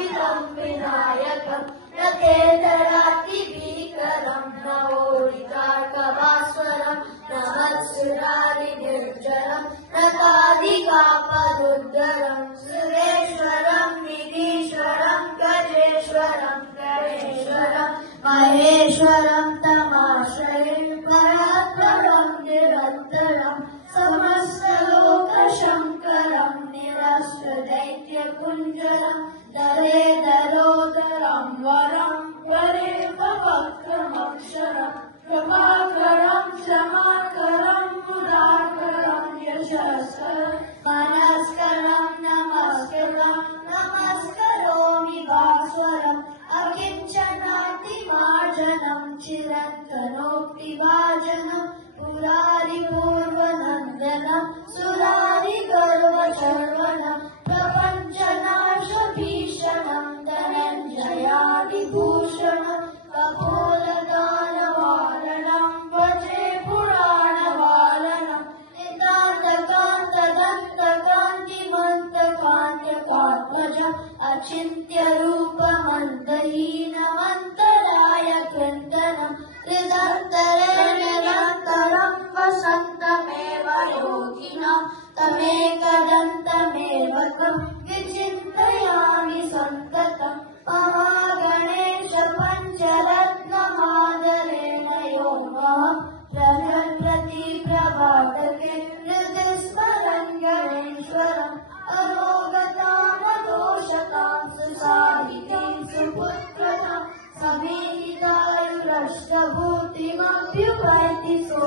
स्थापितं विनायकं रथेतरातिभीकरं नवोदितार्कभास्वरं नमत्सुरारिनिर्जरं रथादिकापदुद्धरं सुरेश्वरं निधीश्वरं गजेश्वरं गणेश्वरं महेश्वरं तमाश्रये परात्परं निरन्तरं समस्तलोकशङ्करं निरस्तदैत्यकुञ्जरं दरेदरोदरं वरं वरेवक्त्रमक्षरं प्रभाकरं क्षमाकरं मुदाकरं यशस्करं मनस्करं नमस्करोमि भास्वरम् अकिञ्चनातिमार्जनं चिरन्तनोक्तिभाजनं पुरारिपूर्वनन्दनं सुरारिगर्वचर्वणं प्रपञ्चनाशभीषणं धनञ्जयादिभूषणं कपोलदानवारणं भजे पुराणवारणं नितान्तकान्तदन्तकान्तिमन्तकान्त्यकात्मजम् अचिन्त्यरूपमन्तहीनमन्तराय कृन्दनं हृदन्तरे निरन्तरं वसन्तमेव योगिनां तमेकदन्तमेव तं विचिन्तयामि सन्ततं महागणेश पञ्चरत्नमादरेण यो नः प्रभृति प्रभातके हृदि स्मरन् गणेश्वरम् अरोगतामदोषतां सुसाहितीं सुपुत्रतां समेहितायुरष्टभूतिमभ्युपैति सो